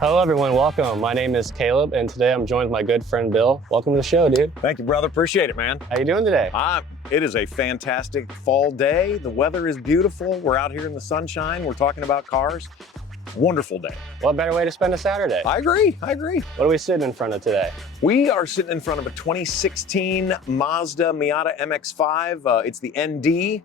Hello everyone, welcome. My name is Caleb and today I'm joined with my good friend Bill. Welcome to the show, dude. Thank you, brother. Appreciate it, man. How you doing today? It is a fantastic fall day. The weather is beautiful. We're out here in the sunshine. We're talking about cars. Wonderful day. What better way to spend a Saturday? I agree. What are we sitting in front of today? We are sitting in front of a 2016 Mazda MX-5. It's the ND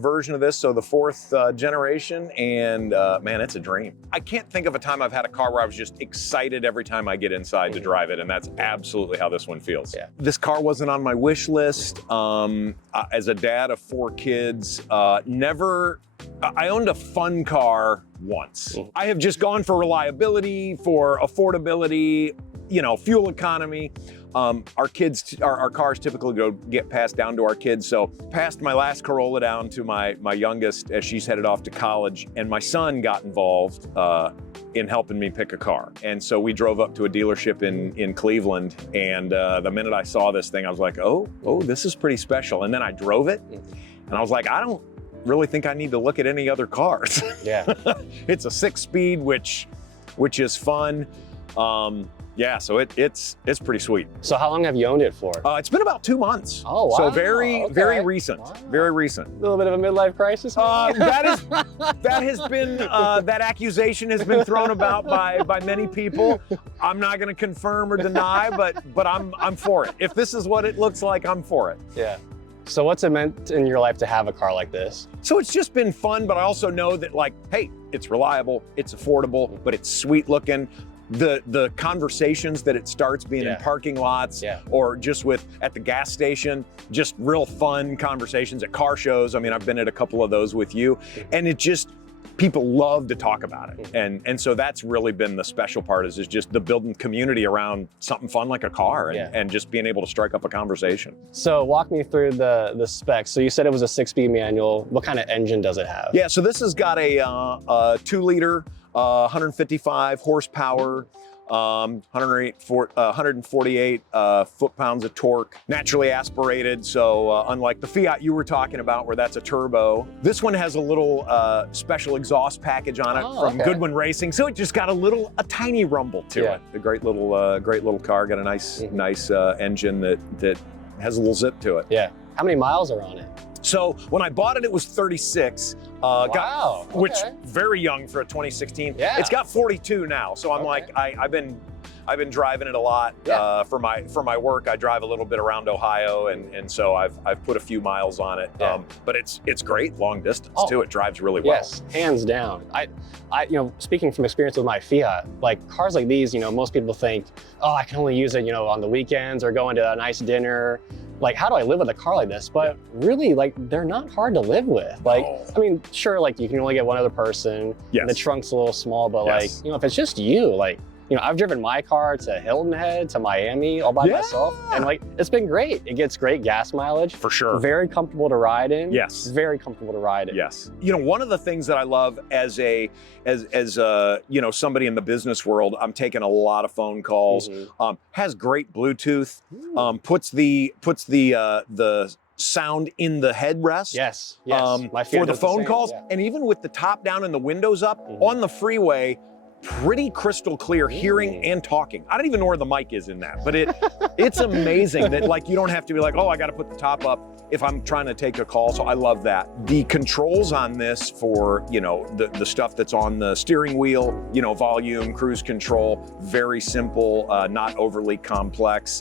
version of this, so the fourth generation, and man, it's a dream. I can't think of a time I've had a car where I was just excited every time I get inside to drive it, and that's absolutely how this one feels. Yeah. This car wasn't on my wish list. As a dad of 4 kids, I owned a fun car once. I have just gone for reliability, for affordability, fuel economy. Our cars typically get passed down to our kids. So passed my last Corolla down to my youngest as she's headed off to college, and my son got involved in helping me pick a car. And so we drove up to a dealership in Cleveland, and the minute I saw this thing, I was like, oh, this is pretty special. And then I drove it, and I was like, I don't really think I need to look at any other cars. Yeah. It's a 6-speed, which is fun. Yeah, so it's pretty sweet. So how long have you owned it for? It's been about 2 months. Oh, wow. So very recent. Wow. Very recent. A little bit of a midlife crisis? That has been, that accusation has been thrown about by many people. I'm not gonna confirm or deny, but I'm for it. If this is what it looks like, I'm for it. Yeah. So what's it meant in your life to have a car like this? So it's just been fun, but I also know that, like, hey, it's reliable, it's affordable, but it's sweet looking. The conversations that it starts being in parking lots or just at the gas station, just real fun conversations at car shows. I mean, I've been at a couple of those with you, and people love to talk about it. And so that's really been the special part is just the building community around something fun like a car and just being able to strike up a conversation. So walk me through the specs. So you said it was a 6-speed manual. What kind of engine does it have? Yeah, so this has got a 2-liter, 155 horsepower, 148 foot-pounds of torque, naturally aspirated. So unlike the Fiat you were talking about where that's a turbo, this one has a little special exhaust package on it from Goodwin Racing. So it just got a tiny rumble to it. A great little car, got a nice engine that has a little zip to it. Yeah. How many miles are on it? So when I bought it, it was 36. Wow. Which very young for a 2016. Yeah. It's got 42 now. So I'm like, I've been driving it a lot for my work. I drive a little bit around Ohio, and so I've put a few miles on it. Yeah. But it's great long distance too. It drives really well. Yes, hands down. I speaking from experience with my Fiat, like cars like these, most people think, oh, I can only use it, on the weekends or going to a nice dinner. Like, how do I live with a car like this? But really, like, they're not hard to live with. Like, I mean, sure, like, you can only get one other person. Yes. The trunk's a little small, but like, if it's just you, like, I've driven my car to Hilton Head, to Miami all by myself. And like, it's been great. It gets great gas mileage. For sure. Very comfortable to ride in. Yes. Very comfortable to ride in. Yes. One of the things that I love as somebody in the business world, I'm taking a lot of phone calls, has great Bluetooth, puts the sound in the headrest. Yes. For the phone calls. Yeah. And even with the top down and the windows up on the freeway, pretty crystal clear hearing and talking. I don't even know where the mic is in that, but it's amazing that like you don't have to be like, oh, I got to put the top up if I'm trying to take a call. So I love that. The controls on this for, the stuff that's on the steering wheel, volume, cruise control, very simple, not overly complex.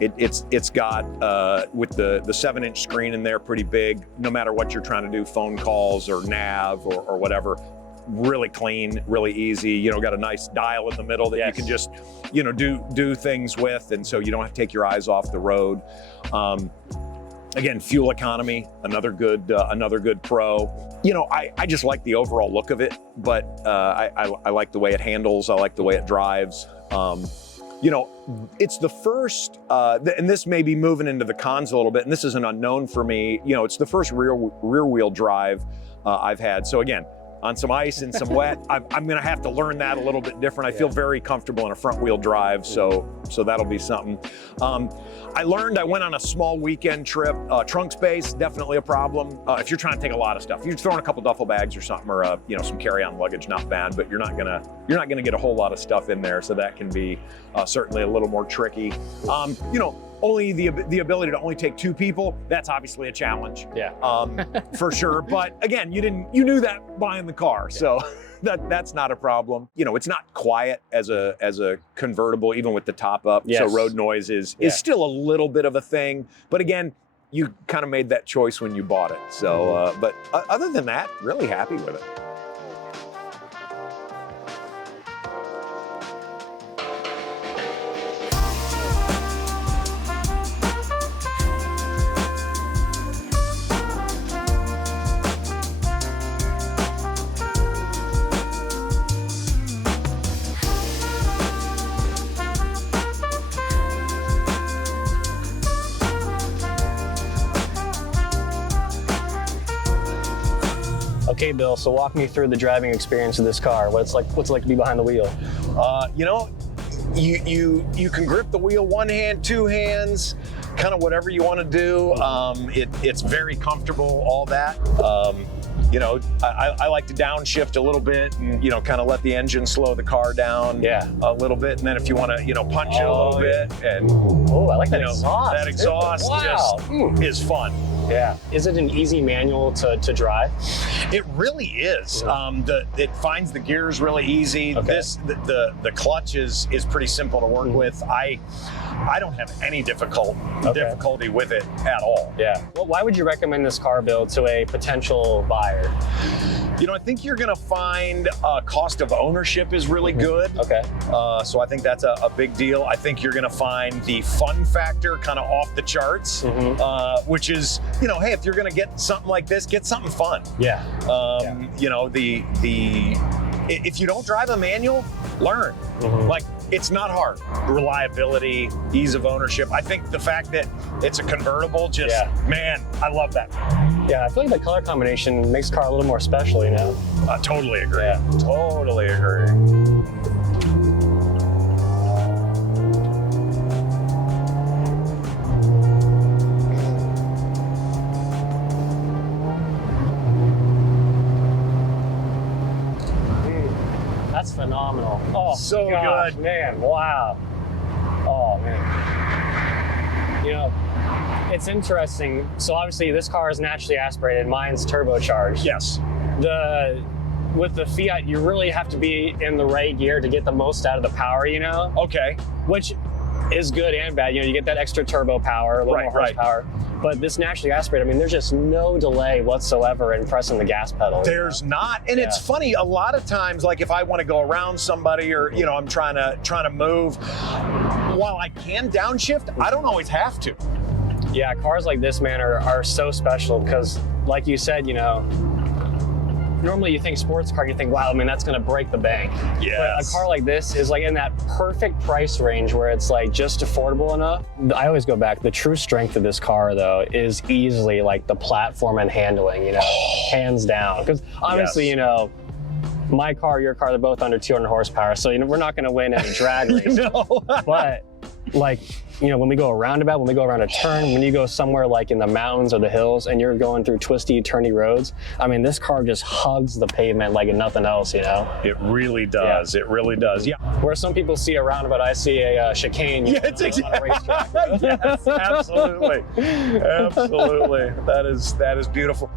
It's got, with the 7-inch screen in there, pretty big, no matter what you're trying to do, phone calls or nav or whatever. Really clean, really easy, got a nice dial in the middle that you can just, do things with. And so you don't have to take your eyes off the road. Again, fuel economy, another good pro. I just like the overall look of it, but I like the way it handles. I like the way it drives. It's the first, and this may be moving into the cons a little bit, and this is an unknown for me. It's the first rear wheel drive I've had. So again, on some ice and some wet. I'm going to have to learn that a little bit different. I feel very comfortable in a front wheel drive, so that'll be something. I went on a small weekend trip. Trunk space, definitely a problem. If you're trying to take a lot of stuff, you're throwing a couple duffel bags or something, or some carry-on luggage, not bad, but you're not gonna get a whole lot of stuff in there, so that can be certainly a little more tricky. Only the ability to only take 2 people, that's obviously a challenge. Yeah. For sure. But again, you knew that buying the car, so that's not a problem. It's not quiet as a convertible, even with the top up. Yes. So road noise is still a little bit of a thing. But again, you kind of made that choice when you bought it. So, but other than that, really happy with it. Okay, Bill, so walk me through the driving experience of this car. What's it like to be behind the wheel? You can grip the wheel 1 hand, 2 hands, kind of whatever you want to do. It's very comfortable, all that. I like to downshift a little bit and, kind of let the engine slow the car down a little bit. And then if you want to, punch it a little bit. And oh, I like that exhaust. That exhaust just is fun. Yeah. Is it an easy manual to drive? It really is. It finds the gears really easy. Okay. The clutch is pretty simple to work with. I don't have any difficulty with it at all. Yeah. Well, why would you recommend this car, Bill, to a potential buyer? I think you're going to find cost of ownership is really good. Okay. So I think that's a big deal. I think you're going to find the fun factor kind of off the charts, which is, hey, if you're going to get something like this, get something fun. Yeah. If you don't drive a manual, learn. It's not hard. Reliability, ease of ownership. I think the fact that it's a convertible, man, I love that. Yeah, I feel like the color combination makes the car a little more special, I totally agree. Yeah. Totally agree. That's phenomenal. Oh, so gosh, good. Man, wow. Oh, man. It's interesting. So obviously this car is naturally aspirated. Mine's turbocharged. Yes. With the Fiat, you really have to be in the right gear to get the most out of the power, Okay. Which is good and bad. You get that extra turbo power, a little more horsepower. But this naturally aspirated, there's just no delay whatsoever in pressing the gas pedal. There's not, and it's funny. A lot of times, like if I want to go around somebody, or I'm trying to move, while I can downshift, I don't always have to. Yeah, cars like this, man, are so special because, like you said, normally you think sports car, you think, wow, that's going to break the bank. Yes. But a car like this is like in that perfect price range where it's like just affordable enough. I always go back. The true strength of this car, though, is easily like the platform and handling, hands down. Because obviously, my car, your car, they're both under 200 horsepower. So, we're not going to win in a drag race. But when we go a roundabout, when we go around a turn, when you go somewhere like in the mountains or the hills and you're going through twisty, turny roads, this car just hugs the pavement like nothing else, It really does. Yeah. It really does. Yeah. Where some people see a roundabout, I see a chicane. Yeah, it's exactly. On a racetrack. Yes, absolutely. Absolutely. That is beautiful.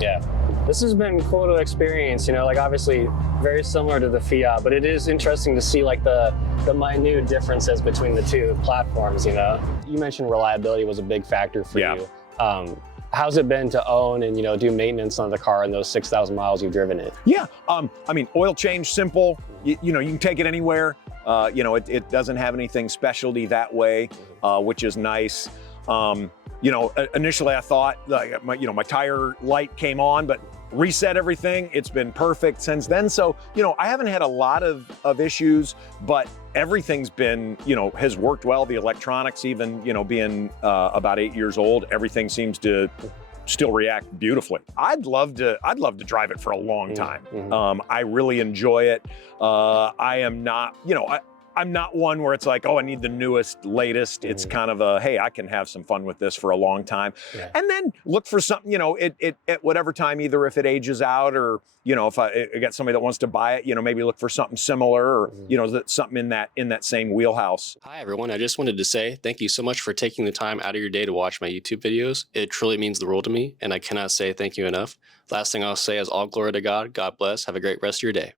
Yeah. This has been cool to experience, obviously very similar to the Fiat, but it is interesting to see the minute differences between the two platforms, You mentioned reliability was a big factor for you. How's it been to own and, do maintenance on the car in those 6,000 miles you've driven it? Yeah, oil change, simple. You can take it anywhere. It doesn't have anything specialty that way, which is nice. Initially I thought my tire light came on, but reset everything. It's been perfect since then. So, I haven't had a lot of issues, but everything's been, has worked well. The electronics, even, being about 8 years old, everything seems to still react beautifully. I'd love to drive it for a long time. I really enjoy it. I am not, I'm not one where it's like, oh, I need the newest, latest. It's kind of a, hey, I can have some fun with this for a long time. Yeah. And then look for something, at whatever time, either if it ages out or, if I got somebody that wants to buy it, maybe look for something similar or, something in that same wheelhouse. Hi, everyone. I just wanted to say thank you so much for taking the time out of your day to watch my YouTube videos. It truly means the world to me, and I cannot say thank you enough. Last thing I'll say is all glory to God. God bless. Have a great rest of your day.